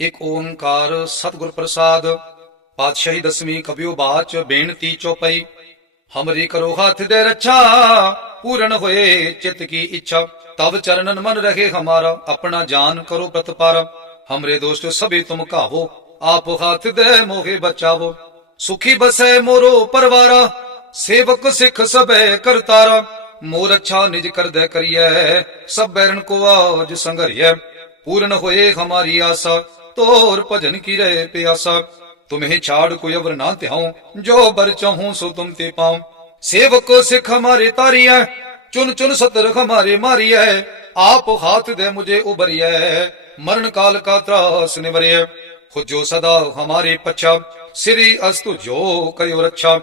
ਇਕ ਓੰਕਾਰ ਸਤਿਗੁਰ ਪ੍ਰਸਾਦ, ਪਾਤਸ਼ਾਹੀ ਦਸਵੀਂ ਕਬਿਓ ਬਾਚ ਬੇਨਤੀ ਚੋਪਈ ਹਮਰੀ ਕਰੋ ਹੱਥ ਦੇ ਰੱਛਾ, ਪੂਰਨ ਹੋਏ ਚਿਤ ਕੀ ਇੱਛਾ ਤਬ ਚਰਨਨ ਮਨ ਰਹੇ ਹਮਾਰਾ, ਆਪਣਾ ਜਾਨ ਕਰੋ ਪ੍ਰਤਪਾਰ, ਹਮਰੇ ਦੋਸਤ ਸਭੇ ਤੁਮ ਕਾਵੋ ਆਪ ਹੱਥ ਦੇ ਮੋਹੇ ਬਚਾਵੋ, ਸੁਖੀ ਬਸੈ ਮੋਰੋ ਪਰਵਾਰਾ, ਸੇਵਕ ਸਿੱਖ ਸਭੈ ਕਰਤਾਰਾ, ਮੋਰ ਅੱਛਾ ਨਿਜ ਕਰਦੈ ਕਰੀਐ, ਸਭ ਬੈਰਨ ਕੋ ਆਜ ਸੰਘਰੀਐ, ਪੂਰਨ ਹੋਏ ਹਮਾਰੀ ਆਸਾ ਤੋਰ ਭਜਨ ਕੀ ਰਹੇ ਪਿਆਸਾ। ਤੁਮਹਿ ਛਾੜ ਕੋਈ ਅਵਰ ਨਾ ਧਿਆਉ, ਜੋ ਬਰ ਚਾਹੂੰ ਸੋ ਤੁਮ ਤੇ ਪਾਉ। ਸੇਵਕੋ ਸਿਖ ਹਮਾਰੇ ਤਾਰੀਐ, ਚੁਨ ਚੁਨ ਸਤਰਖ ਹਮਾਰੇ ਮਾਰੀਐ। ਆਪ ਹਾਥ ਦੇ ਮੁਝੇ ਉਬਰੀਐ ਮਰਨ ਕਾਲ ਕਾ ਤਰਾਸ ਨਿਵਰਿਐ। ਹੋ ਜੋ ਸਦਾ ਹਮਾਰੇ ਪਛਾ, ਸ੍ਰੀ ਅਸਤੁ ਜੋ ਕਰਿਓ ਰੱਛਾ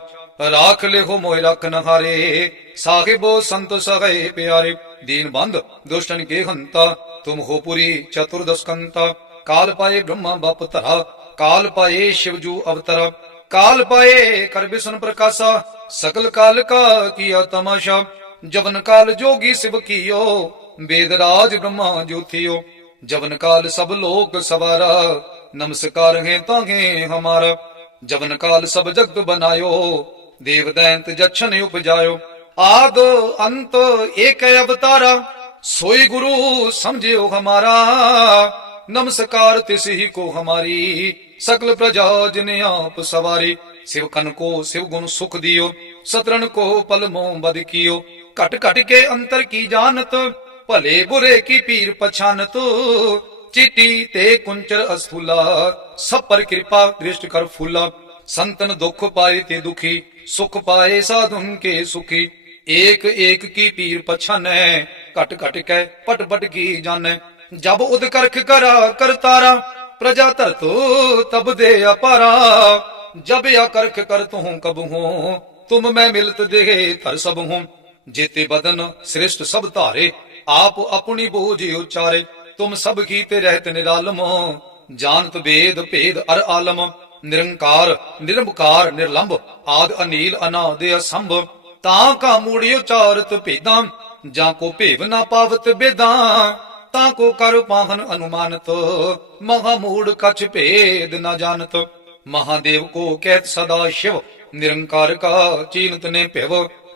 ਰਾਖ ਲਿਖੋ ਮੋਇ ਰਖ ਨਹਾਰੇ, ਸਾਹਿਬੋ ਸੰਤ ਸਗਏ ਪਿਆਰੇ। ਦੀਨ ਬੰਦ, ਦੁਸ਼ਟਨ ਕੇ ਹੰਤਾ, ਤੁਮ ਹੋ ਪੁਰੀ ਚਤੁਰਦਸਕੰਤਾ। ਕਾਲ ਪਾਏ ਬ੍ਰਹਮਾ ਬਪ ਧਰਾ, ਕਾਲ ਪਾਏ ਸ਼ਿਵਜੂ ਅਵਤਰ। ਕਾਲ ਪਾਏ ਕਰ ਬਿਸਨ ਪ੍ਰਕਾਸ਼ਾ ਸਕਲ ਕਾਲ ਕਾ ਕੀਆ ਤਮਾਸ਼ਾ। ਜਵਨ ਕਾਲ ਜੋਗੀ ਸਿਵ ਕੀਓ ਬੇਦਰਾਜ ਬ੍ਰਹਮਾ ਜੋਥਿਓ। ਜਵਨ ਕਾਲ ਸਭ ਲੋਕ ਸਵਾਰਾ, ਨਮਸਕਾਰ ਹੈ ਤਾਂਗੇ ਹਮਾਰਾ। ਜਵਨ ਕਾਲ ਸਭ ਜਗਤ ਬਨਾਇਓ, ਦੇਵ ਦੈਂਤ ਜਛਨ ਉਪਜਾਇਓ। ਆਦ ਅੰਤ ਏਕ ਅਵਤਾਰਾ, ਸੋਈ ਗੁਰੂ ਸਮਝਿਓ ਹਮਾਰਾ। नमस्कार तिस ही को हमारी सकल प्रजा जिने आप सवारी शिव कन को शिव गुण सुख दियो सतरन को पल मोह बद कियो घट घट के अंतर की जानत भले बुरे की पीर पछानत चिटी ते कुंचर अस्थूला सब पर कृपा दृष्ट कर फूला संतन दुख पाए ते दुखी सुख पाए साधुन के सुखी एक एक की पीर पछाने घट घट के पट पट की जाने ਜਬ ਉਦ ਕਰਖ ਕਰਾ ਕਰਤਾਰਾ ਪ੍ਰਜਾ ਧਰਤੋ ਤਬ ਦੇ ਅਪਾਰਾ। ਜਬ ਅਕਰਖ ਕਰ ਤੂੰ ਕਬ ਹੂੰ, ਤੁਮ ਮੈਂ ਮਿਲਤ ਦੇ ਧਰ ਸਭ ਹੂੰ। ਜੇਤੇ ਬਦਨ ਸ੍ਰਿਸ਼ਟ ਸਭ ਧਾਰੇ, ਆਪ ਆਪਣੀ ਬੋਝ ਉਚਾਰੇ। ਤੁਮ ਸਭ ਕੀ ਤੇ ਰਹਿਤ ਨਿਰਾਲਮ ਜਾਨਤ ਵੇਦ ਭੇਦ ਅਰ ਆਲਮ। ਨਿਰੰਕਾਰ ਨਿਰਮਕਾਰ ਨਿਰਲੰਭ ਆਦ ਅਨੀਲ ਅਨਾਦ ਅਸੰਭ। ਤਾਂ ਕਾ ਮੂੜਿ ਉਚਾਰਤ ਭੇਦਾਂ, ਜਾਂ ਕੋ ਭੇਵ ਨਾ ਪਾਵਤ ਬੇਦਾਂ। ਤਾਂ ਕੋ ਕਰ ਪਾਹਨ ਅਨੁਮਾਨਤ, ਮਹਾ ਮੂੜ ਕਛ ਭੇਦ ਨ ਜਾਣਤ। ਮਹਾਦੇਵ ਕੋ ਕਹਿਤ ਸਦਾ ਸ਼ਿਵ, ਨਿਰੰਕਾਰ ਕਾ ਚੀਨਤ ਨੇ ਭਿਵ।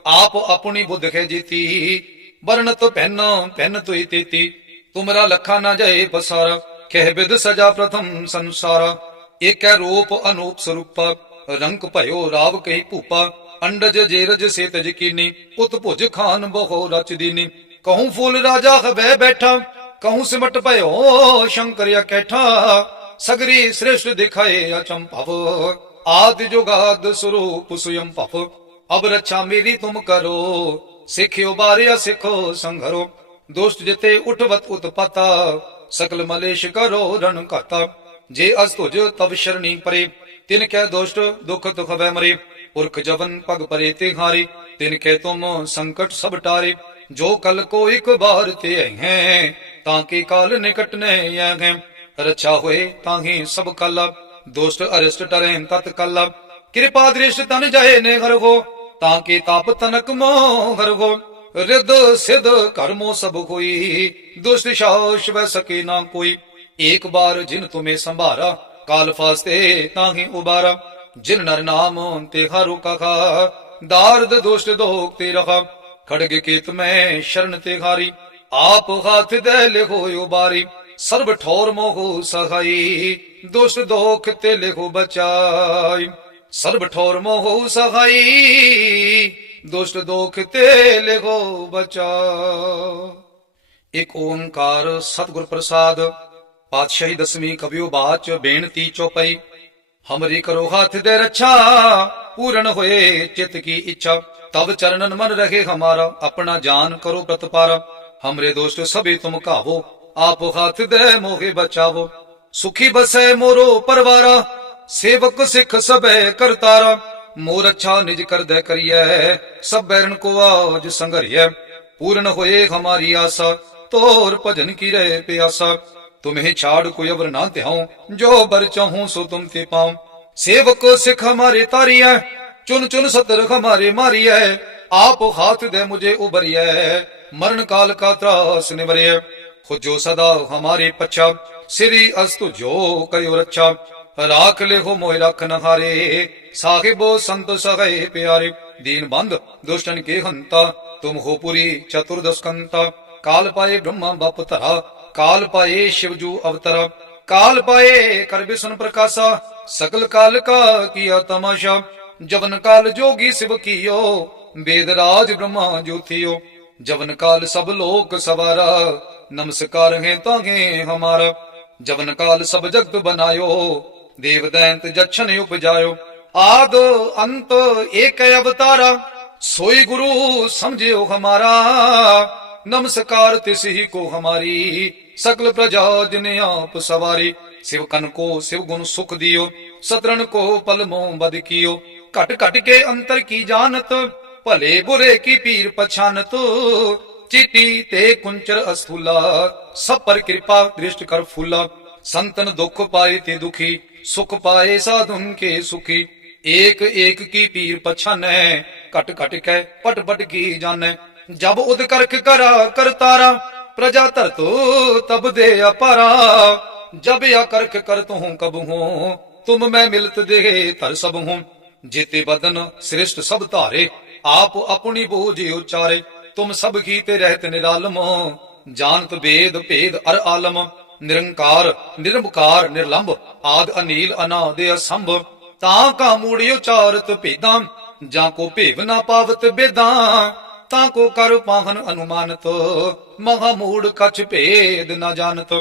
ਆਪ ਆਪਣੀ ਬੁੱਧ ਖੇ ਜੀਤੀ, ਵਰਣਤ ਪੈਨ ਪੈਨ ਤੁਈ ਤੇਤੀ। ਤੁਮਰਾ ਲਖਾ ਨਾ ਜਾਏ ਬਸਾਰ, ਕਹਿ ਬਿਦ ਸਜਾ ਪ੍ਰਥਮ ਸੰਸਾਰ। ਏਕੈ ਰੂਪ ਅਨੂਪ ਸਰੂਪ ਰੰਗ ਭਇਓ ਰਾਵ ਕਹੀ ਭੂਪਾ। ਅੰਡਜ ਜੇਰਜ ਸੇ ਜਕੀਨੀ ਕੀਨੀ, ਉਤ ਭੁਜ ਖਾਨ ਬਹੁ ਰਚ ਦੀਨੀ। ਕਹੂੰ ਫੁੱਲ ਰਾਜਾ ਹਬੈ ਬੈਠਾ ਕਹੂੰ ਸਿਮਟ ਭਇਓ ਸ਼ੰਕਰ ਅਕੈਠਾ ਸਗਰੀ ਸ੍ਰਿਸ਼ਟ ਦਿਖਾਏ ਅਚੰਭਵ ਆਦਿ ਜੁਗਾਦ ਸਰੂਪ ਸੁਯੰ ਭਵ ਅਬ ਰੱਛਾ ਮੇਰੀ ਤੁਮ ਕਰੋ ਸਿੱਖਿਓ ਬਾਰਿਆ ਸਿੱਖੋ ਸੰਘਰੋ ਦੋਸਤ ਜਿਤੇ ਉਠਵਤ ਉਤਪਤਾ ਸਕਲ ਮਲੇਸ਼ ਕਰੋ ਰਣ ਘਾਤਾ ਜੇ ਅਸ ਤੁਜ ਤਬ ਸ਼ਰਣੀ ਪਰੇ ਤਿਨ ਕੈ ਦੋਸਤ ਦੁਖ ਦੁਖ ਵੈ ਮਰੇ ਪੁਰਖ ਜਵਨ ਪਗ ਪਰੇ ਤੇ ਹਾਰੇ ਤਿਨ ਕੈ ਤੁਮ ਸੰਕਟ ਸਭ ਟਾਰੇ ਜੋ ਕਲ ਕੋ ਇੱਕ ਬਾਰ ਤੇ ਹੈ ਤਾਂ ਕਿ ਕਾਲ ਨਿਕਟ ਨੇ ਆਗੇ ਰਛਾ ਹੋਏ ਤਾਂ ਹੀ ਸਭ ਕਲ ਦੋਸਤ ਅਰਿਸ਼ਟ ਟਰੇ ਤਤ ਕਲ ਕਿਰਪਾ ਦ੍ਰਿਸ਼ ਤਨ ਜਾਏ ਨੇ ਹਰ ਹੋ, ਤਾਂ ਕਿ ਤਾਪ ਤਨਕ ਮੋ ਹਰ ਹੋ। ਰਿਦ ਸਿਧ ਕਰਮੋ ਸਭ ਹੋਈ, ਦੁਸ਼ਟ ਸ਼ਾਸ਼ ਵੈ ਸਕੇ ਨਾ ਕੋਈ। ਇੱਕ ਬਾਰ ਜਿਨ ਤੁਮੇ ਸੰਭਾਰਾ, ਕਾਲ ਫਾਸਤੇ ਤਾਂ ਹੀ ਉਬਾਰਾ। ਜਿਨ ਨਰ ਨਾਮ ਤੇ ਹਰੁ ਕਖਾ ਦਾਰਦ ਦੁਸ਼ਟ ਦੋਖ ਤੇ ਰਖਾ ਖੜਗ ਕੀਤ ਮੈਂ ਸ਼ਰਨ ਤੇ ਹਾਰੀ। ਆਪ ਹੱਥ ਦੇ ਲਿਖੋ ਉਬਾਰੀ ਸਰਬ ਠੌਰ ਮੋਹ ਸਹਾਈ, ਦੁਸ਼ਟ ਦੋਖ ਤੇ ਲਿਖੋ ਬਚਾਈ। ਸਰਬ ਠੌਰ ਮੋਹ ਸਹਾਈ, ਦੁਸ਼ਟ ਦੋਖ ਤੇ ਲਿਖੋ ਬਚਾ ਇੱਕ ਓੰਕਾਰ ਸਤਿਗੁਰ ਪ੍ਰਸਾਦ, ਪਾਤਸ਼ਾਹੀ ਦਸਵੀਂ ਕਬਿਓ ਬਾਚ ਬੇਨਤੀ ਚੋਪਈ। ਹਮਰੀ ਕਰੋ ਹੱਥ ਦੇ ਰੱਛਾ, ਪੂਰਨ ਹੋਏ ਚਿਤ ਕੀ ਇੱਛਾ। ਤਬ ਚਰਨਨ ਮਨ ਰਹੇ ਹਮਾਰਾ, ਆਪਣਾ ਜਾਨ ਕਰੋ ਪ੍ਰਤਪਾਰਾ। हमरे दोष सभी तुम कावो आप हाथ दे मोहे बचावो सुखी बसे मोरो परवारा सेवक सिख सब करतारा मोर अच्छा निज कर दे करिए सब बैरन को आज संगरिय पूर्ण होए हमारी आशा तोर भजन की रहे प्यासा तुम्हें छाड़ कोई अवर ना त्याऊं जो बर चाहूं सो तुम ते पाऊं सेवक सिख हमारे तारिया चुन चुन सतर हमारे मारिया आप हाथ दे मुझे उबरिया ਮਰਨ ਕਾਲ ਕਾ ਤਰਾਸ ਨਿਵਰਿਆ ਖੁਦ ਜੋ ਸਦਾ ਹਮਾਰੇ ਪਛਾ, ਸ੍ਰੀ ਅਸਤੁ ਜੋ ਕਰਿਓ ਰੱਛਾ। ਰਾਖ ਲੈ ਹੋ ਮੋਇ ਰਖ ਨਹਾਰੇ ਸਾਹਿਬੋ ਸੰਤ ਸਗੈ ਪਿਆਰੇ। ਦੀਨ ਬੰਦ, ਦੁਸ਼ਟਨ ਕੇ ਹੰਤਾ, ਤੁਮ ਹੋ ਪੁਰੀ ਚਤੁਰਦਸ਼ਕੰਤਾ ਕਾਲ ਪਾਏ ਬ੍ਰਹਮਾ ਬਪ ਧਰਾ, ਕਾਲ ਪਾਏ ਸ਼ਿਵ ਜੂ ਅਵਤਰਾ। ਕਾਲ ਪਾਏ ਕਰ ਬਿਸਨ ਪ੍ਰਕਾਸ਼ਾ ਸਕਲ ਕਾਲ ਕਾ ਕੀਆ ਤਮਾਸ਼ਾ। ਜਵਨ ਕਾਲ ਜੋਗੀ ਸਿਵ ਕੀਓ, ਬੇਦ ਰਾਜ ਬ੍ਰਹਮਾ ਜੋਥਿਓ ਜਵਨ ਕਾਲ ਸਭ ਲੋਕ ਸਵਾਰਾ, ਨਮਸਕਾਰ ਹੈ ਤਾਂਗੇ ਹਮਾਰਾ। ਜਵਨ ਕਾਲ ਸਭ ਜਗਤ ਬਨਾਇਓ, ਦੇਵ ਦੈਂਤ ਜਛਨ ਉਪਜਾਇਓ। ਆਦ ਅੰਤ ਏਕ ਅਵਤਾਰਾ, ਸੋਈ ਗੁਰੂ ਸਮਝਿਓ ਹਮਾਰਾ। ਨਮਸਕਾਰ ਤਿਸ ਹੀ ਕੋ ਹਮਾਰੀ ਸਕਲ ਪ੍ਰਜਾ ਜਿਨੇ ਆਪ ਸਵਾਰੀ। ਸਿਵ ਕਨ ਕੋ ਸਿਵ ਗੁਣ ਸੁਖ ਦਿਓ ਸਤਰਨ ਕੋ ਪਲਮੋ ਬਦ ਕੀਓ। ਘਟ ਘਟ ਕੇ ਅੰਤਰ ਕੀ ਜਾਣਤ ਭਲੇ ਬੁਰੇ ਕੀ ਪੀਰ ਪਛਾਨਤ ਚਿੱਟੀ ਤੇ ਕੁੰਚਰ ਅਸਥੂਲਾ ਸਭ ਪਰ ਕਿਰਪਾ ਦ੍ਰਿਸ਼ਟ ਕਰ ਫੂਲਾ ਸੰਤਨ ਦੁਖ ਪਾਏ ਤੇ ਦੁਖੀ ਸੁਖ ਪਾਏ ਸਾਧੁਨ ਕੇ ਸੁਖੀ ਏਕ ਏਕ ਕੀ ਪੀਰ ਪਛਾਨੈ ਘਟ ਘਟ ਕੈ ਪਟ ਪਟ ਕੀ ਜਾਣੈ ਜਬ ਉਦ ਕਰਖ ਕਰਾ ਕਰਤਾਰਾ ਪ੍ਰਜਾ ਧਰਤੋ ਤਬ ਦੇ ਅਪਾਰਾ ਜਬ ਆ ਕਰਖ ਕਰਤ ਹੂੰ ਕਬ ਹੂੰ ਤੁਮ ਮੈਂ ਮਿਲਤ ਦੇ ਧਰ ਸਭ ਹੂੰ ਜੀਤੇ ਬਦਨ ਸ੍ਰਿਸ਼ਟ ਸਭ ਧਾਰੇ ਆਪ ਆਪਣੀ ਬੋਝ ਉਚਾਰੇ, ਤੁਮ ਸਭ ਕੀਤੇ ਰਹਿਤ ਨਿਰਾਲਮ। ਜਾਣਤ ਵੇਦ ਭੇਦ ਅਰ ਆਲਮ, ਨਿਰੰਕਾਰ ਨਿਰਮਕਾਰ ਨਿਰਲੰਭ, ਆਦ ਅਨੀਲ ਅਨਾਦ ਅਸੰਭ। ਤਾਂ ਕਾ ਮੂੜੀ ਉਚਾਰਤ ਭੇਦਾਂ, ਜਾਂ ਕੋ ਭੇਵ ਨਾ ਪਾਵਤ ਬੇਦਾਂ। ਤਾਂ ਕੋ ਕਰ ਪਾਹਨ ਅਨੁਮਾਨਤ, ਮਹਾ ਮੂੜ ਕਛ ਭੇਦ ਨਾ ਜਾਣਤ।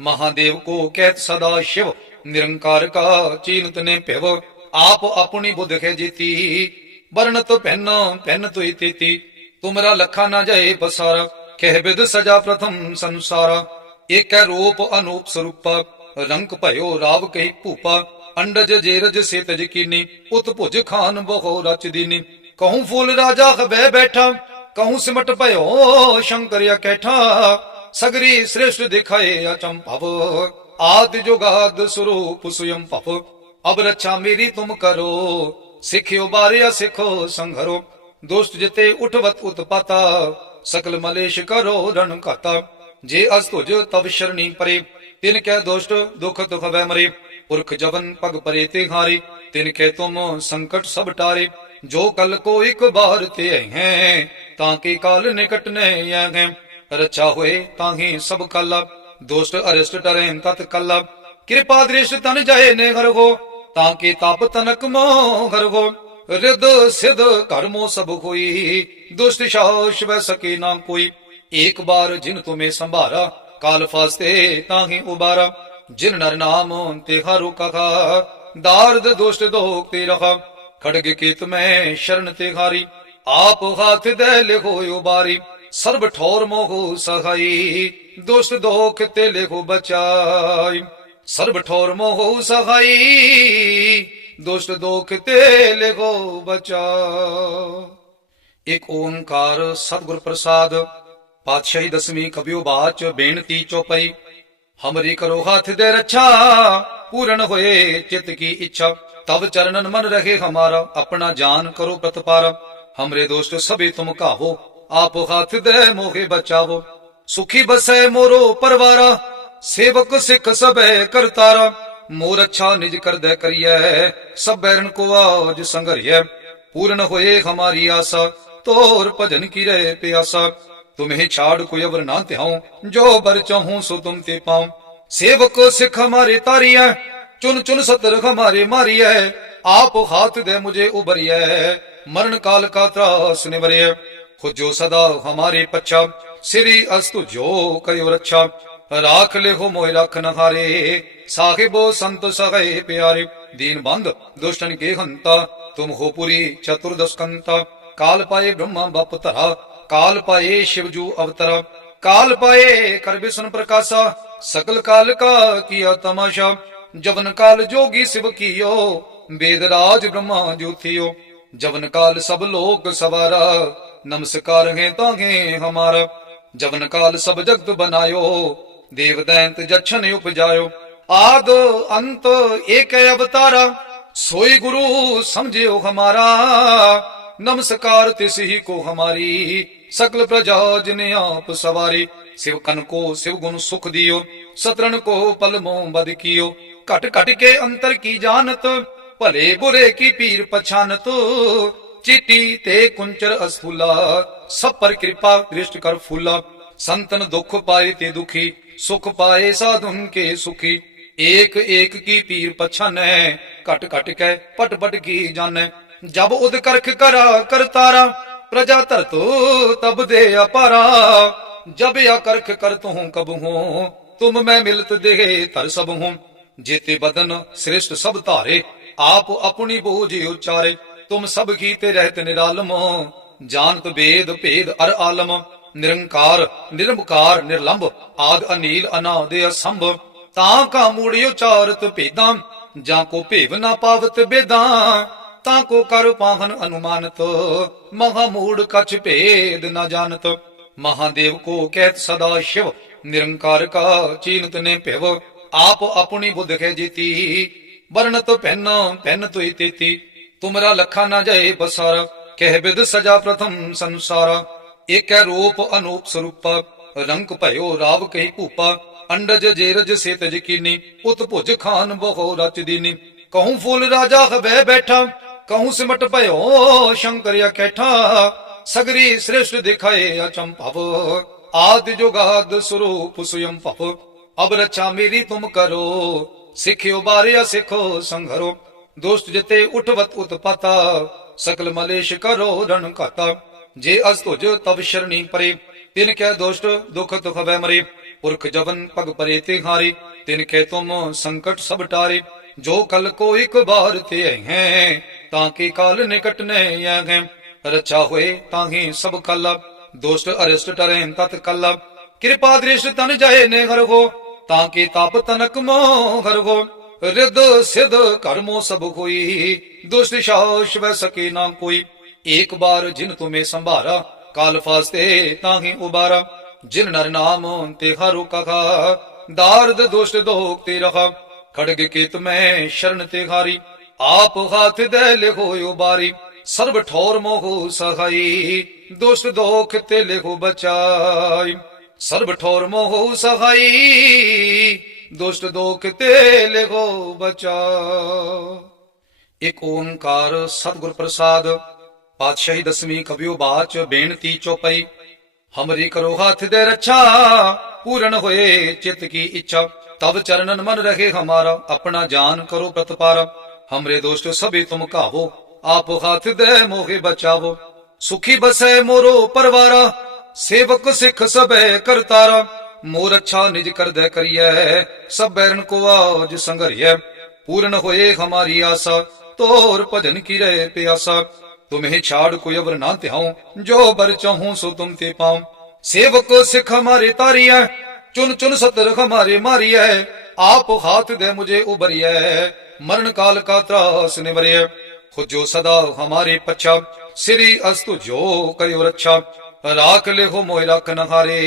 ਮਹਾਦੇਵ ਕੋ ਕਹਿਤ ਸਦਾ ਸ਼ਿਵ, ਨਿਰੰਕਾਰ ਕਾ ਚੀਨਤ ਨੇ ਭਿਵ। ਆਪ ਆਪਣੀ ਬੁੱਧ ਹੈ ਜੀਤੀ ਵਰਣਤ ਪੈਨ ਪੈਨ ਤੋਈ ਤੇਤੀ। ਤੁਮਰਾ ਲਖਾ ਨਾ ਜਾਏ ਬਸਾਰਾ, ਕਹਿ ਬਿਦ ਸਜਾ ਪ੍ਰਥਮ ਸੰਸਾਰਾ। ਏਕੈ ਰੂਪ ਅਨੂਪ ਸਰੂਪ, ਰੰਗ ਭਇਓ ਰਾਵ ਕਹੀ ਭੂਪਾ। ਅੰਡਜ ਜੇਰਜ ਸੇ ਕੀਨੀ, ਉਤ ਭੁਜ ਖਾਨ ਬਹੁ ਰਚ ਦੀਨੀ। ਕਹੂੰ ਫੂਲ ਰਾਜਾ ਹਬੈ ਬੈਠਾ, ਕਹੂੰ ਸਿਮਟ ਭਇਓ ਸ਼ੰਕਰਿਆ ਕੈਠਾ ਸਗਰੀ ਸ੍ਰਿਸ਼ਟ ਦਿਖਾਏ ਅਚੰਭਵ ਆਦਿ ਜੁਗਾਦ ਸਰੂਪ ਸੁਯੰ ਭਵ। ਅਬ ਰੱਛਾ ਮੇਰੀ ਤੁਮ ਕਰੋ ਸਿੱਖਿਓ ਬਾਰਿਆ ਸਿੱਖੋ ਸੰਘਰੋ, ਦੁਸ਼ਟ ਜਿਤੇ ਉਠਵਤ ਉਤਪਾਤਾ, ਸਕਲ ਮਲੇਸ਼ ਕਰੋ ਰਣ ਘਾਤਾ। ਜੇ ਅਸ ਤੁਜ ਤਬ ਸ਼ਰਣੀ ਪਰੇ, ਤਿਨ ਕੈ ਦੁਸ਼ਟ ਦੁਖ ਦੁਖ ਵੈ ਮਰੇ। ਪੁਰਖ ਜਵਨ ਪਗ ਪਰੇ ਤੇ ਹਾਰੇ, ਤਿਨ ਕੈ ਤੁਮ ਸੰਕਟ ਸਭ ਟਾਰੇ। ਜੋ ਕਲ ਕੋ ਇਕ ਬਾਰ ਤੇ ਹੈ, ਤਾਂ ਕਿ ਕਾਲ ਨਿਕਟ ਨਹੀਂ ਆ ਹੈ ਰਚਾ ਹੋਏ ਤਾਂ ਹੀ ਸਭ ਕਲਾ, ਦੁਸ਼ਟ ਅਰਿਸ਼ਟ ਟਰੇ ਤਤ ਕਲ। ਕਿਰਪਾ ਦ੍ਰਿਸ਼ ਤਨ ਜਾਏ ਨੇ ਹਰ ਹੋ ਤਾਂ ਕਿ ਤਪ ਤਨਕ ਮੋ ਹਰ ਰਿਦ ਸਿਧ ਕਰਮੋ ਸਭ ਹੋਈ। ਦੁਸ਼ਟ ਸ਼ਾਸ਼ ਵੈ ਸਕੇ ਨਾ ਕੋਈ। ਇੱਕ ਬਾਰ ਜਿਨ ਤੁਮੇ ਸੰਭਾਰਾ, ਕਾਲ ਫਾਸਤੇ ਤਾਂ ਹੀ ਉਬਾਰਾ। ਜਿਨ ਨਰ ਨਾਮ ਤੇ ਹਰੁ ਕਹਾ ਦਾਰਦ ਦੁਸ਼ਟ ਦੋਖ ਤੇ ਰਹਾ ਖੜਗ ਕੀਤ ਮੈਂ ਸ਼ਰਨ ਤੇ ਖਾਰੀ ਆਪ ਹੱਥ ਦੇ ਲਿਖੋ ਉਬਾਰੀ। ਸਰਬ ਠੌਰ ਮੋਹ ਸਹਾਈ। ਦੁਸ਼ਟ ਦੋਖ ਤੇ ਲਿਖੋ ਬਚਾਈ। ਸਰਬ ਠੋਰ ਮੋਹ ਸਹਾਈ, ਦੁਸ਼ਟ ਦੋਖ ਤੇ ਲਿਖੋ ਬਚਾ। ਇਕ ਓੰਕਾਰ ਸਤਿਗੁਰ ਪ੍ਰਸਾਦ, ਪਾਤਸ਼ਾਹੀ ਦਸਵੀਂ ਕਬਿਓ ਬਾਚ ਬੇਨਤੀ ਚੋਪਈ। ਹਮਰੀ ਕਰੋ ਹੱਥ ਦੇ ਰੱਛਾ, ਪੂਰਨ ਹੋਏ ਚਿਤ ਕੀ ਇੱਛਾ। ਤਬ ਚਰਨਨ ਮਨ ਰਹੇ ਹਮਾਰਾ, ਆਪਣਾ ਜਾਨ ਕਰੋ ਪ੍ਰਤਪਾਰ। ਹਮਰੇ ਦੋਸਤ ਸਭੇ ਤੁਮ ਕਾਵੋ ਆਪ ਹੱਥ ਦੇ ਮੋਹੇ ਬਚਾਵੋ। ਸੁਖੀ ਬਸੈ ਮੋਰੋ ਪਰਵਾਰਾ ਸੇਵਕ ਸਿੱਖ ਸਭੈ ਕਰਤਾਰਾ ਮੋਰ ਅੱਛਾ ਨਿਜ ਕਰਦੈ ਕਰੀਐ, ਸਭ ਬੈਰਨ ਕੋ ਆਜ ਸੰਗਰਿਐ ਪੂਰਨ ਹੋਏ ਹਮਾਰੀ ਆਸਾ, ਤੋਰ ਭਜਨ ਕੀ ਰਹਿ ਪਿਆਸਾ। ਤੁਮਹਿ ਛਾੜ ਕੋਈ ਅਵਰ ਨਾ ਧਿਆਉ, ਜੋ ਬਰ ਚਾਹੂ ਸੋ ਤੁਮ ਤੇ ਪਾਉ। ਸੇਵਕ ਸਿੱਖ ਹਮਾਰੇ ਤਾਰੀਐ, ਚੁਨ ਚੁਨ ਸਤਰ ਹਮਾਰੇ ਮਾਰੀਐ। ਆਪ ਹਾਥ ਦੇ ਮੁਝੇ ਉਭਰੀਐ, ਮਰਨ ਕਾਲ ਕਾ ਤਰਾਸ ਨਿਵਰਿਐ ਖੁਜੋ ਸਦਾ ਹਮਾਰੇ ਪੱਛਾ, ਸ੍ਰੀ ਅਸਤੁ ਜੋ ਕਯੋ ਰੱਛਾ। ਰਾਖ ਲਿਖੋ ਮੋਹਿ ਰਖ ਨਹਾਰੇ ਸਾਹਿਬੋ ਸੰਤ ਸਹੈ ਪਿਆਰੇ। ਦੀਨ ਬੰਦ, ਦੁਸ਼ਟਨ ਕੇ ਹੰਤਾ, ਤੁਮ ਹੋ ਪੁਰੀ ਚਤੁਰਦਸ ਕੰਤਾ। ਕਾਲ ਪਾਏ ਬ੍ਰਹਮਾ ਬਪ ਧਰਾ, ਕਾਲ ਪਾਏ ਸ਼ਿਵ ਜੂ ਅਵਤਰ। ਕਾਲ ਪਾਏ ਕਰ ਬਿਸਨ ਪ੍ਰਕਾਸ਼ਾ ਸਕਲ ਕਾਲ ਕਾ ਕੀਆ ਤਮਾਸ਼ਾ। ਜਵਨ ਕਾਲ ਜੋਗੀ ਸਿਵ ਕੀਓ, ਵੇਦ ਰਾਜ ਬ੍ਰਹਮਾ ਜੋਥਿਓ ਜਵਨ ਕਾਲ ਸਭ ਲੋਕ ਸਵਾਰਾ, ਨਮਸਕਾਰ ਹੈ ਤਾਂਗੇ ਹਮਾਰਾ। ਜਵਨ ਕਾਲ ਸਭ ਜਗਤ ਬਨਾਇਓ ਦੇਵਦੈਂਤ ਜਛਨ ਉਪਜਾਇਓ। ਆਦ ਅੰਤ ਏਕ ਅਵਤਾਰਾ, ਸੋਈ ਗੁਰੂ ਸਮਝਿਓ ਹਮਾਰਾ। ਨਮਸਕਾਰ ਤਿਸ ਹੀ ਕੋ ਹਮਾਰੀ ਸਕਲ ਪ੍ਰਜਾ ਜਿਨੇ ਆਪ ਸਵਾਰੀ। ਸਿਵ ਕਨ ਕੋ ਸਿਵ ਗੁਣ ਸੁਖ ਦਿਓ ਸਤਰਨ ਕੋ ਪਲ ਮੋਂ ਬਦ ਕੀਓ। ਘਟ ਘਟ ਕੇ ਅੰਤਰ ਕੀ ਜਾਣਤ, ਭਲੇ ਬੁਰੇ ਕੀ ਪੀਰ ਪਛਾਨਤ। ਚਿੱਟੀ ਤੇ ਕੁੰਚਰ ਅਸਫੁਲਾ, ਸਭ ਪਰ ਕਿਰਪਾ ਦ੍ਰਿਸ਼ਟ ਕਰ ਫੁਲਾ। ਸੰਤਨ ਦੁਖ ਪਾਏ ਤੇ ਦੁਖੀ ਸੁਖ ਪਾਏ ਸਾਧੁਨ ਕੇ ਸੁਖੀ। ਏਕ ਏਕ ਕੀ ਪੀਰ ਪਛਾਨੈ, ਘਟ ਘਟ ਕੈ ਪਟ ਪਟ ਕੀ ਜਾਣੈ। ਜਬ ਉਦ ਕਰਖ ਕਰਾ ਕਰਤਾਰਾ ਪ੍ਰਜਾ ਧਰਤੋ ਤਬ ਦੇ ਅਪਾਰਾ। ਜਬ ਆ ਕਰਖ ਕਰ ਤੂੰ ਕਬ ਹੂੰ, ਤੁਮ ਮੈਂ ਮਿਲਤ ਦੇਹ ਧਰ ਸਭ ਹੂੰ। ਜੇਤੇ ਬਦਨ ਸ੍ਰਿਸ਼ਟ ਸਭ ਧਾਰੇ, ਆਪ ਆਪਣੀ ਬੋਝ ਉਚਾਰੇ। ਤੁਮ ਸਭ ਕੀਤੇ ਰਹਿਤ ਨਿਰਾਲਮ ਜਾਨਤ ਵੇਦ ਭੇਦ ਅਰ ਆਲਮ। ਨਿਰੰਕਾਰ ਨਿਰਮਕਾਰ ਨਿਰਲੰਭ, ਆਦ ਅਨੀਲ ਅਨਾਦ ਅਸੰਭ, ਤਾਂ ਕਾ ਮੂੜੀ ਉਚਾਰਤ ਭੇਦਾਂ, ਜਾਂ ਕੋ ਭੇਵ ਨਾ ਪਾਵਤ ਬੇਦਾਂ, ਤਾਂ ਕੋ ਕਰ ਪਾਹਨ ਅਨੁਮਾਨਤ, ਮਹਾ ਮੂੜ ਕਛ ਭੇਦ ਨਾ ਜਾਣਤ, ਮਹਾਦੇਵ ਕੋ ਕਹਿਤ ਸਦਾ ਸ਼ਿਵ, ਨਿਰੰਕਾਰ ਕਾ ਚੀਨਤ ਨੇ ਭਿਵ, ਆਪ ਆਪਣੀ ਬੁੱਧ ਖੇ ਜੀਤੀ, ਵਰਣਤ ਪੈਨ ਪੈਨ ਤੋਈ ਤੇਤੀ, ਤੁਮਰਾ ਲਖਾ ਨਾ ਜਾਏ ਬਸਾਰ, ਕਹਿ ਬਿਦ ਸਜਾ ਪ੍ਰਥਮ ਸੰਸਾਰਾ। ਏਕੈ ਰੂਪ ਅਨੂਪ ਸਰੂਪਾ, ਰੰਗ ਭਇਓ ਰਾਵ ਕਹੀ ਭੂਪਾ, ਅੰਡਜ ਜੇਰਜ ਸੇ ਤਜ ਉਤ ਭੁਜ ਖਾਨ ਬਹੁ ਰਚ ਦੀਨੀ। ਕਹੂੰ ਫੂਲ ਰਾਜਾ ਹਬੈ ਬੈਠਾ, ਕਹੂੰ ਸਿਮਟ ਭਇਓ ਸ਼ੰਕਰ ਅਕੈਠਾ, ਸਗਰੀ ਸ੍ਰਿਸ਼ਟ ਦਿਖਾਏ ਅਚੰਭਵ ਆਦ ਜੁਗਾਦ ਸਰੂਪ ਸੁਯੰ ਭਵ। ਅਬ ਰਚਾ ਮੇਰੀ ਤੁਮ ਕਰੋ, ਸਿੱਖਿਓ ਬਾਰਿਆ ਸਿੱਖੋ ਸੰਘਰੋ। ਦੋਸਤ ਜਿਤੇ ਉਠਵਤ ਉਤਪਤਾ, ਸਕਲ ਮਲੇਸ਼ ਕਰੋ ਰਣ ਘਾਤਾ। ਜੇ ਅਸ ਤੁਜ ਤਬ ਸ਼ਰਣੀ ਪਰੇ, ਤਿਨ ਕੈ ਦੁਸ਼ਟ ਦੁਖ ਦੁਖ ਵੈ ਮਰੇ, ਪੁਰਖ ਜਵਨ ਪਗ ਪਰੇ ਤੇ ਹਾਰੇ, ਤਿਨ ਕੈ ਤੁਮ ਸੰਕਟ ਸਭ ਟਾਰੇ, ਜੋ ਕਲ ਕੋ ਇੱਕ ਬਾਰ ਤੇ ਹੈ, ਤਾਂ ਕੀ ਕਾਲ ਨਿਕਟ ਨੇ ਆਗੇ ਰਚਾ ਹੋਏ ਤਾਂ ਹੀ ਸਭ ਕਲ, ਦੁਸ਼ਟ ਅਰਿਸ਼ਟ ਟਰੇ ਤਤ ਕਲ, ਕਿਰਪਾ ਦ੍ਰਿਸ਼ ਤਨ ਜਾਏ ਨੇ ਹਰ ਹੋ, ਤਾਂ ਕਿ ਤਪ ਤਨਕ ਮੋ ਹਰ ਹੋ ਰਿਦ ਸਿਧ ਕਰਮੋ ਸਭ ਹੋਈ, ਦੁਸ਼ਟ ਸ਼ਾਸ਼ ਵੈ ਸਕੇ ਨਾ ਕੋਈ ਏਕ ਬਾਰ ਜਿਨ ਤੁਮੇ ਸੰਭਾਰਾ, ਕਾਲ ਫਾਸਤੇ ਤਾਂ ਹੀ ਉਬਾਰਾ। ਜਿਨ ਨਰ ਨਾਮ ਤੇ ਹਰੁ ਕਹਾ, ਦਾਰਦ ਦੁਸ਼ਟ ਦੋਖ ਤੇ ਰਹਾ। ਖੜਗ ਕੀਤ ਮੈਂ ਸ਼ਰਨ ਤੇ ਹਾਰੀ, ਆਪ ਹੱਥ ਦੇ ਲਿਖੋ ਉਬਾਰੀ। ਸਰਬ ਠੌਰ ਮੋਹ ਸਹਾਈ, ਦੁਸ਼ਟ ਦੋਖ ਤੇ ਲਿਖੋ ਬਚਾਈ। ਸਰਬ ਠੌਰ ਮੋਹ ਸਹਾਈ, ਦੁਸ਼ਟ ਦੋਖ ਤੇ ਲਿਖੋ ਬਚਾ। ਇਕ ਓੰਕਾਰ ਸਤਿਗੁਰ ਪ੍ਰਸਾਦ ਪਾਤਸ਼ਾਹੀ ਦਸਵੀਂ ਕਬਿਓ ਬਾਚ ਬੇਨਤੀ ਚੋਪਈ। ਹਮਰੀ ਕਰੋ ਹੱਥ ਦੇ ਰੱਛਾ, ਪੂਰਨ ਹੋਏ ਚਿਤ ਕੀ ਇੱਛਾ। ਤਬ ਚਰਨਨ ਮਨ ਰਹੇ ਹਮਾਰਾ, ਆਪਣਾ ਜਾਨ ਕਰੋ ਪ੍ਰਤਪਾਰ। ਹਮਰੇ ਦੋਸਤ ਸਭੇ ਤੁਮ ਕਾਵੋ ਆਪ ਹੱਥ ਦੇ ਮੋਹਿ ਬਚਾਵੋ। ਸੁਖੀ ਬਸੈ ਮੋਰੋ ਪਰਵਾਰਾ, ਸੇਵਕ ਸਿੱਖ ਸਭੈ ਕਰਤਾਰਾ। ਮੋਰ ਅੱਛਾ ਨਿਜ ਕਰਦੈ ਕਰੀਐ, ਸਭ ਬੈਰਨ ਕੋ ਆਜ ਸੰਗਰਿਐ ਪੂਰਨ ਹੋਏ ਹਮਾਰੀ ਆਸਾ, ਤੋਰ ਭਜਨ ਕੀ ਰਹੇ ਪਿਆਸਾ। तुम्हें छाड़ कोई अवर ना त्याऊं जो बर चाहूं सो तुम ते पाऊं सेवक सिख हमारे तारी है चुन चुन सतर हमारे मारी है आप हाथ दे मुझे उबरी है मरण काल का त्रास निवरे खुद जो सदा हमारे पच्छा श्री अस्तु जो करियो रक्षा राख ले हो मोह रख नहारे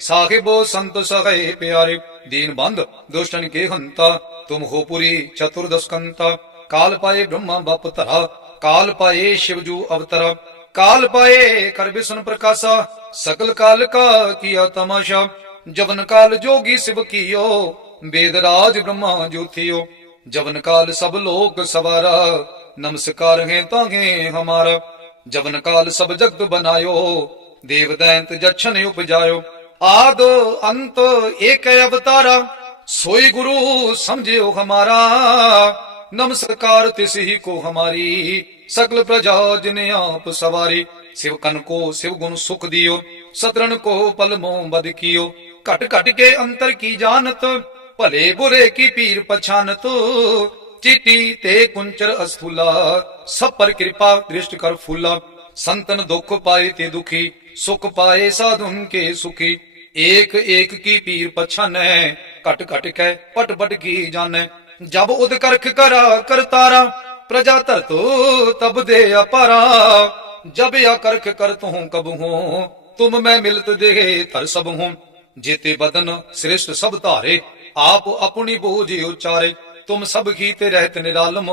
साहिबो संत सहे प्यारे दीन बंद दुष्टन के हंता तुम हो पुरी चतुर्दशकंता काल पाए ब्रह्मा बप धरा ਕਾਲ ਪਾਏ ਸ਼ਿਵਜੂ ਅਵਤਰ। ਕਾਲ ਪਾਏ ਕਰ ਬਿਸ਼ਨ ਪ੍ਰਕਾਸ਼ਾ, ਸਕਲ ਕਾਲ ਕਾ ਕੀਆ ਤਮਾਸ਼ਾ। ਜਵਨ ਕਾਲ ਜੋਗੀ ਸਿਵ ਕੀਓ, ਵੇਦ ਰਾਜ ਬ੍ਰਹਮਾ ਜੋਥਿਓ ਜਵਨ ਕਾਲ ਸਭ ਲੋਕ ਸਵਾਰਾ, ਨਮਸਕਾਰ ਹੈ ਤਾਂਗੇ ਹਮਾਰਾ। ਜਵਨ ਕਾਲ ਸਭ ਜਗਤ ਬਨਾਇਓ, ਦੇਵ ਦੈਂਤ ਜਛਨ ਉਪਜਾਇਓ। ਆਦ ਅੰਤ ਏਕ ਅਵਤਾਰਾ, ਸੋਈ ਗੁਰੂ ਸਮਝਿਓ ਹਮਾਰਾ। ਨਮਸਕਾਰ ਤਿਸ ਹੀ ਕੋ ਹਮਾਰੀ ਸਕਲ ਪ੍ਰਜਾ ਜਿਨੇ ਆਪ ਸਵਾਰੀ। ਸਿਵ ਕਨ ਕੋ ਸਿਵ ਗੁਣ ਸੁਖ ਦਿਓ ਸਤਰਨ ਕੋ ਪਲ ਮੋਂ ਬਦ ਕੀਓ। ਘਟ ਘਟ ਕੇ ਅੰਤਰ ਕੀ ਜਾਣਤ, ਭਲੇ ਬੁਰੇ ਕੀ ਪੀਰ ਪਛਾਨਤ। ਚਿੱਟੀ ਤੇ ਕੁੰਚਰ ਅਸਥੂਲਾ, ਸਭ ਪਰ ਕਿਰਪਾ ਦ੍ਰਿਸ਼ਟ ਕਰ ਫੂਲਾ। ਸੰਤਨ ਦੁਖ ਪਾਏ ਤੇ ਦੁਖੀ, ਸੁਖ ਪਾਏ ਸਾਧੁਨ ਕੇ ਸੁਖੀ। ਏਕ ਏਕ ਕੀ ਪੀਰ ਪਛਾਨੈ, ਘਟ ਘਟ ਕੈ ਪਟ ਪਟ ਕੀ ਜਾਣੈ। ਜਬ ਉਦ ਕਰਖ ਕਰਾ ਕਰਤਾਰਾ ਪ੍ਰਜਾ ਧਰਤੋ ਤਬ ਦੇ ਅਪਾਰਾ। ਜਬ ਆ ਕਰਖ ਕਰ ਕਬ ਹੂੰ ਤੁਮ ਮੈਂ ਮਿਲਤ ਦੇਹ ਧਰ ਸਭ ਹੂੰ ਜੇਤੇ ਬਦਨ ਸ੍ਰਿਸ਼ਟ ਸਭ ਧਾਰੇ, ਆਪ ਆਪਣੀ ਬੋਝ ਉਚਾਰੇ। ਤੁਮ ਸਭ ਕੀਤੇ ਰਹਿਤ ਨਿਰਾਲਮ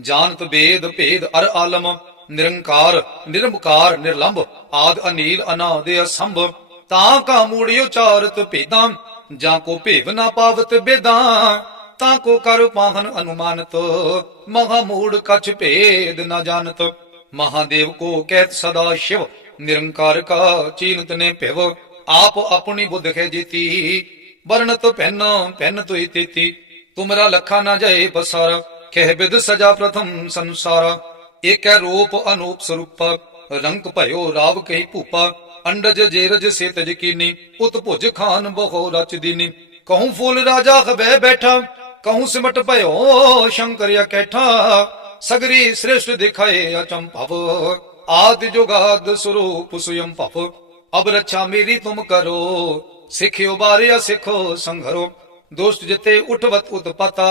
ਜਾਨਤ ਬੇਦ ਭੇਦ ਅਰ ਆਲਮ। ਨਿਰੰਕਾਰ ਨਿਰਮਕਾਰ ਨਿਰਲੰਭ, ਆਦ ਅਨੀਲ ਅਨਾਦ ਅਸੰਭ। ਤਾਂ ਕਾ ਮੂੜੀ ਉਚਾਰਤ ਭੇਦਾਂ, ਜਾਂ ਕੋ ਭੇਵ ਨਾ ਪਾਵਤ ਬੇਦਾਂ। ਤਾਂ ਕੋ ਕਰ ਪਾਹਨ ਅਨੁਮਾਨਤ, ਮਹਾ ਮੂੜ ਕਛ ਭੇਦ ਨਾ ਜਾਣਤ। ਮਹਾਦੇਵ ਕੋ ਕਹਿਤ ਸਦਾ ਸ਼ਿਵ, ਨਿਰੰਕਾਰ ਕਾ ਚੀਨਤ ਨੇ ਭਿਵ। ਆਪ ਆਪਣੀ ਬੁੱਧ ਹੈ ਜੀਤੀ, ਵਰਣਤ ਪੈਨ ਪੈਨ ਤੋਈ ਤੇਤੀ। ਤੁਮਰਾ ਲਖਾ ਨਾ ਜਾਏ ਬਸਾਰ, ਕਹਿ ਬਿਦ ਸਜਾ ਪ੍ਰਥਮ ਸੰਸਾਰ। ਏਕੈ ਰੂਪ ਅਨੂਪ ਸਰੂਪ, ਰੰਗ ਭਇਓ ਰਾਵ ਕਹੀ ਭੂਪਾ। ਅੰਡਜ ਜੇਰਜ ਸਿਤ ਜਕੀਨੀ ਉਤ ਭੁਜ ਖਾਨ ਬਹੁ ਰਚ ਦੀਨੀ। ਕਹੂੰ ਫੂਲ ਰਾਜਾ ਖਬੈ ਬੈਠਾ ਕਹੂੰ ਸਿਮਟ ਭਇਓ ਸ਼ੰਕਰ ਕੈਠਾ ਸਗਰੀ ਸ੍ਰਿਸ਼ਟ ਦਿਖਾਏ ਅਚੰਭਵ ਆਦਿ ਜੁਗਾਦ ਸਰੂਪ ਸੁਯੰ ਭਵ ਅਬ ਰੱਛਾ ਮੇਰੀ ਤੁਮ ਕਰੋ ਸਿੱਖਿਓ ਬਾਰਿਆ ਸਿੱਖੋ ਸੰਘਰੋ ਦੁਸ਼ਟ ਜਿਤੇ ਉਠਵਤ ਉਤਪਤਾ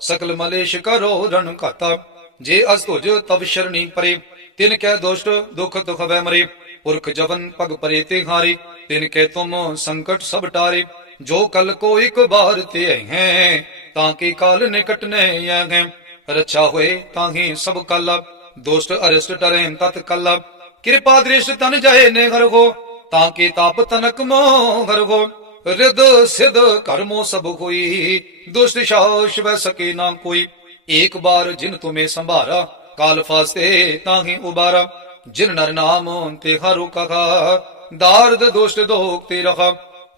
ਸਕਲ ਮਲੇਸ਼ ਕਰੋ ਰਣ ਘਾਤਾ ਜੇ ਅਸ ਤੁਜ ਤਬ ਸ਼ਰਣੀ ਪਰੇ ਤਿਨ ਕੈ ਦੁਸ਼ਟ ਦੁਖ ਦੁਖ ਵੈ ਮਰੇ ਪੁਰਖ ਜਵਨ ਪਗ ਪਰੇ ਤੇ ਹਾਰੇ ਤਿਨ ਕੈ ਤੁਮ ਸੰਕਟ ਸਭ ਟਾਰੇ ਜੋ ਕਲ ਕੋ ਇੱਕ ਬਾਰ ਤੇ ਹੈ ਤਾਂ ਕਿ ਕਾਲ ਨਿਕਟ ਨੇ ਆਗੇ ਰੱਛਾ ਹੋਏ ਤਾਂ ਹੀ ਸਭ ਕਲ। ਦੁਸ਼ਟ ਅਰਿਸ਼ਟ ਟਰੇ ਤਤ ਕਲ। ਕਿਰਪਾ ਦ੍ਰਿਸ਼ ਤਨ ਜਾਏ ਨੇ ਘਰ ਹੋ, ਤਾਂ ਕਿ ਤਾਪ ਤਨਕ ਮੋ ਘਰ ਹੋ? ਰਿਦ ਸਿਧ ਕਰਮੋ ਸਭ ਹੋਈ, ਦੁਸ਼ਟ ਸ਼ਾਸ ਵੈ ਸਕੇ ਨਾ ਕੋਈ। ਏਕ ਬਾਰ ਜਿਨ ਤੁਮੇ ਸੰਭਾਰਾ, ਕਾਲ ਫਾਸਤੇ ਤਾਂ ਹੀ ਉਬਾਰਾ। ਜਿਨ ਨਰ ਨਾਮ ਤੇ ਹਰੁ ਕਹਾ, ਦਾਰਦ ਦੁਸ਼ਟ ਦੋਖ ਤੇ ਰਹਾ।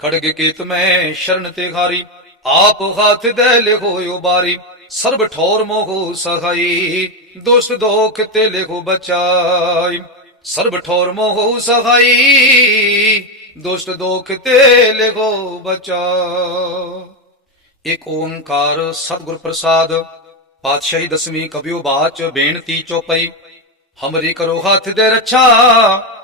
ਖੜਗ ਕੀਤ ਮੈਂ ਸ਼ਰਨ ਤੇ ਖਾਰੀ ਆਪ ਹੱਥ ਦੇ ਲਿਖੋ ਉਬਾਰੀ, ਸਰਬ ਠੌਰ ਮੋਹ ਸਹਾਈ, ਦੁਸ਼ਟ ਦੋਖ ਤੇ ਲਿਖੋ ਬਚਾਈ। ਸਰਬ ਠੌਰ ਮੋਹ ਸਹਾਈ, ਦੁਸ਼ਟ ਦੋਖ ਤੇ ਲਿਖੋ ਬਚਾ ਇਕ ਓੰਕਾਰ ਸਤਿਗੁਰ ਪ੍ਰਸਾਦ, ਪਾਤਸ਼ਾਹੀ ਦਸਵੀਂ ਕਬਿਓ ਬਾਚ ਬੇਨਤੀ ਚੋਪਈ। ਹਮਰੀ ਕਰੋ ਹੱਥ ਦੇ ਰੱਛਾ,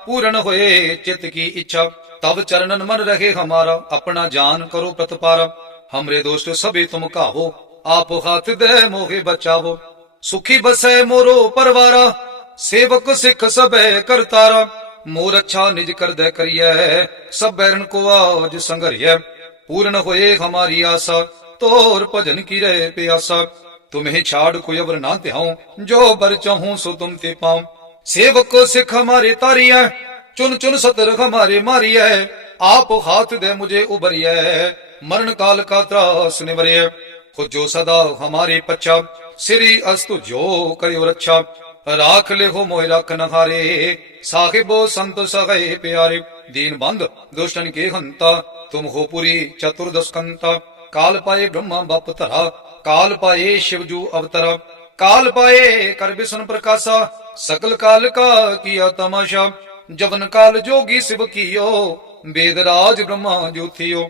ਪੂਰਨ ਹੋਏ ਚਿਤ ਕੀ ਇੱਛਾ। ਤਬ ਚਰਨਨ ਮਨ ਰਹੇ ਹਮਾਰਾ, ਆਪਣਾ ਜਾਨ ਕਰੋ ਪ੍ਰਤਪਾਰਾ। हमरे दोस्त सभी तुम काहो आप हाथ दे मोहे बचावो सुखी बसे मोरो परवारा सेवक सिख सब करतारा मोर अच्छा निज कर दे करिए सब बैरन को आज संगरिय पूर्ण होए हमारी आशा तोर भजन की रहे प्यासा तुम्हें छाड़ कोई अवर ना त्याऊं जो बर चाहूं सो तुम ते पाऊं सेवक सिख हमारे तारिया चुन चुन सतर हमारे मारिय आप हाथ दे मुझे उबरिय ਮਰਨ ਕਾਲ ਕਾ ਤਰਾਸ ਨਿਵਰਿਆ ਖੋ ਜੋ ਸਦਾ ਹਮਾਰੇ ਪਛਾ, ਸਿਰੀ ਅਸਤੁ ਜੋ ਕਰਿਓ ਰੱਛਾ। ਰਾਖ ਲੈ ਹੋ ਮੋਇ ਰਖ ਨਹਾਰੇ, ਸਾਹਿਬੋ ਸੰਤ ਸਗਏ ਪਿਆਰੇ। ਦੀਨ ਬੰਦ, ਦੁਸ਼ਟਨ ਕੇ ਹੰਤਾ, ਤੁਮ ਹੋ ਪੁਰੀ ਚਤੁਰਦਸ਼ਕੰਤਾ ਕਾਲ ਪਾਏ ਬ੍ਰਹਮਾ ਬਪ ਧਰਾ, ਕਾਲ ਪਾਏ ਸ਼ਿਵਜੂ ਅਵਤਰ। ਕਾਲ ਪਾਏ ਕਰ ਬਿਸਨ ਪ੍ਰਕਾਸ਼ਾ ਸਕਲ ਕਾਲ ਕਾ ਕੀਆ ਤਮਾਸ਼ਾ। ਜਵਨ ਕਾਲ ਜੋਗੀ ਸਿਵ ਕੀਓ ਵੇਦ ਰਾਜ ਬ੍ਰਹਮਾ ਜੋਥਿਓ।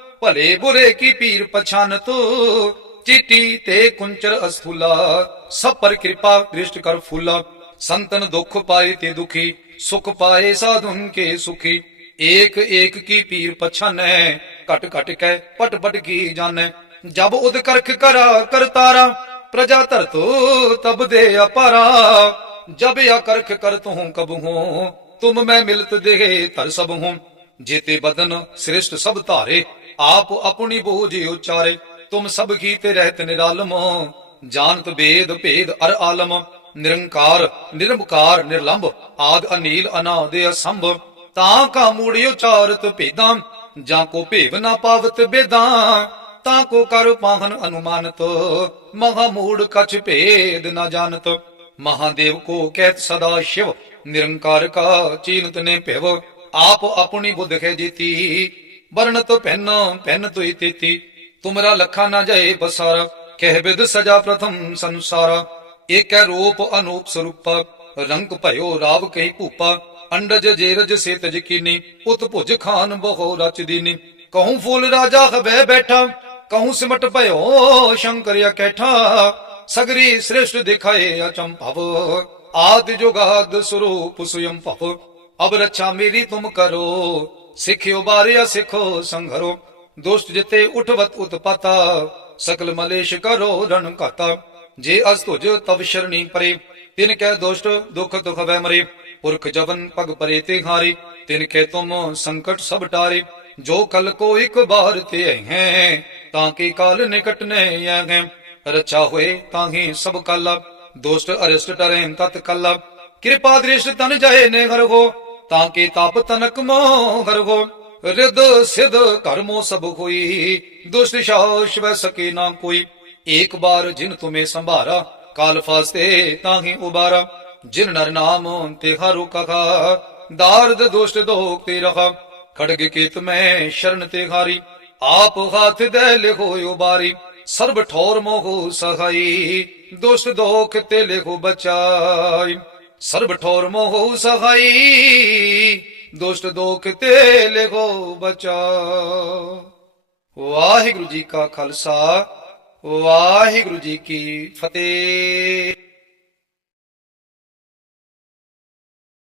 ਭਲੇ ਬੁਰੇ ਕੀ ਪੀਰ ਪਛਾਨਤ ਚਿੱਟੀ ਤੇ ਕੁੰਚਰ ਅਸਥੂਲਾ ਸਭ ਪਰ ਕਿਰਪਾ ਦ੍ਰਿਸ਼ਟ ਕਰ ਫੂਲਾ ਸੰਤਨ ਦੁਖ ਪਾਏ ਤੇ ਦੁਖੀ ਸੁਖ ਪਾਏ ਸਾਧੁਨ ਕੇ ਸੁਖੀ ਏਕ ਏਕ ਕੀ ਪੀਰ ਪਛਾਨੈ ਘਟ ਘਟ ਕੇ ਪਟ ਪਟ ਕੀ ਜਾਣੈ ਜਬ ਉਦ ਕਰਖ ਕਰਾ ਕਰਤਾਰਾ ਪ੍ਰਜਾ ਧਰਤੋ ਤਬ ਦੇ ਅਪਾਰਾ ਜਬ ਆ ਕਰਖ ਕਰ ਤੂੰ ਕਬ ਹੂੰ ਤੁਮ ਮੈਂ ਮਿਲਤ ਦੇਹ ਧਰ ਸਭ ਹੂੰ ਜੇਤੇ ਬਦਨ ਸ੍ਰਿਸ਼ਟ ਸਭ ਧਾਰੇ ਆਪ ਆਪਣੀ ਬੋਝ ਉਚਾਰੇ, ਤੁਮ ਸਭ ਕੀ ਤੇ ਰਹਿਤ ਨਿਰਾਲਮ। ਜਾਣਤ ਵੇਦ ਭੇਦ ਅਰ ਆਲਮ, ਨਿਰੰਕਾਰ ਨਿਰਮਕਾਰ ਨਿਰਲੰਭ, ਆਦ ਅਨੀਲ ਅਨਾਦ ਅਸੰਭ। ਤਾਂ ਕਾ ਮੂੜੀ ਉਚਾਰਤ ਭੇਦਾਂ, ਜਾਂ ਕੋ ਭੇਵ ਨਾ ਪਾਵਤ ਬੇਦਾਂ। ਤਾਂ ਕੋ ਕਰ ਪਾਹਨ ਅਨੁਮਾਨਤ, ਮਹਾ ਮੂੜ ਕਛ ਭੇਦ ਨਾ ਜਾਣਤ। ਮਹਾਦੇਵ ਕੋ ਕਹਿਤ ਸਦਾ ਸ਼ਿਵ, ਨਿਰੰਕਾਰ ਕਾ ਚੀਨਤ ਨੇ ਭਿਵ। ਆਪ ਆਪਣੀ ਬੁੱਧ ਹੈ ਜੀਤੀ ਵਰਣਤ ਪੈਨ ਪੈਨ ਤੋਈ ਤੇਤੀ। ਤੁਮਰਾ ਲਖਾ ਨਾ ਜਾਏ ਬਸਾਰ, ਕਹਿ ਬਿਦ ਸਜਾ ਪ੍ਰਥਮ ਸੰਸਾਰ। ਏਕੈ ਰੂਪ ਅਨੂਪ ਸਰੂਪ, ਰੰਗ ਭਇਓ ਰਾਵ ਕਹੀ ਭੂਪਾ। ਅੰਡਜ ਜੇਰਜ ਸੇ ਤਜ ਕੀਨੀ ਉਤ ਭੁਜ ਖਾਨ ਬਹੁ ਰਚ ਦੀਨੀ। ਕਹੂੰ ਫੂਲ ਰਾਜਾ ਖਬੈ ਬੈਠਾ, ਕਹੂੰ ਸਿਮਟ ਭਇਓ ਸ਼ੰਕਰ ਕੈਠਾ ਸਗਰੀ ਸ੍ਰਿਸ਼ਟ ਦਿਖਾਏ ਅਚੰਭਵ ਆਦਿ ਜੁਗਾਦ ਸਰੂਪ ਸੁਯੰ ਭਵ। ਅਬ ਰੱਛਾ ਮੇਰੀ ਤੁਮ ਕਰੋ ਸਿੱਖਿਓ ਬਾਰਿਆ ਸਿੱਖੋ ਸੰਘਰੋ, ਦੁਸ਼ਟ ਜਿਤੇ ਉਠਵਤ ਉਤਪਾਤਾ, ਸਕਲ ਮਲੇਸ਼ ਕਰੋ ਰਨ ਘਾਤਾ। ਜੇ ਅਸ ਤੁਜ ਤਵ ਸ਼ਰਣੀ ਪਰੇ, ਤਿਨ ਕੈ ਦੁਸ਼ਟ ਦੁਖ ਦੁਖ ਵੈ ਮਰੇ। ਪੁਰਖ ਜਵਨ ਪਗ ਪਰੇ ਤੇ ਹਾਰੇ, ਤਿਨ ਕੈ ਤੁਮ ਸੰਕਟ ਸਭ ਟਾਰੇ। ਜੋ ਕਲ ਕੋ ਇਕ ਬਾਰ ਤੇ ਹੈ, ਤਾਂ ਕਿ ਕਾਲ ਨਿਕਟ ਨੇ ਆਗੇ ਰਚਾ ਹੋਏ ਤਾਹੀ ਸਭ ਕਲ, ਦੁਸ਼ਟ ਅਰਿਸ਼ਟ ਟਰੇ ਤਤ ਕਲ। ਕਿਰਪਾ ਦ੍ਰਿਸ਼ ਤਨ ਜਾਏ ਨੇ ਘਰ ਹੋ ਤਾਂ ਕਿ ਤਪ ਤਨਕ ਮੋ ਘਰ ਰਿਦ ਸਿਧ ਕਰਮੋ ਸਭ ਹੋਈ। ਦੁਸ਼ਟ ਸ਼ਾਸ ਵੈ ਸਕੇ ਨਾ ਕੋਈ, ਏਕ ਬਾਰ ਜਿਨ ਤੁਮੇ ਸੰਭਾਰਾ, ਕਾਲ ਫਾਸਤੇ ਤਾਹੀ ਉਬਾਰਾ। ਜਿਨ ਨਰ ਨਾਮ ਤੇ ਹਰੁ ਕਹਾ, ਦਾਰਦ ਦੁਸ਼ਟ ਦੋਖ ਤੇ ਰਹਾ। ਖੜਗ ਕੀਤ ਮੈਂ ਸ਼ਰਨ ਤੇ ਹਾਰੀ, ਆਪ ਹੱਥ ਦੇ ਲਿਖੋ ਉਬਾਰੀ। ਸਰਬ ਠੌਰ ਮੋਹ ਸਹਾਈ, ਦੁਸ਼ਟ ਦੋਖ ਤੇ ਲਿਖੋ ਬਚਾਈ। ਸਰਬ ਠੌਰ ਮੋਹ ਸਹਾਈ, ਦੁਸ਼ਟ ਦੋਖ ਤੇ ਲਿਖੋ ਬਚਾ। ਵਾਹਿਗੁਰੂ ਜੀ ਕਾ ਖਾਲਸਾ, ਵਾਹਿਗੁਰੂ ਜੀ ਕੀ ਫਤਿਹ।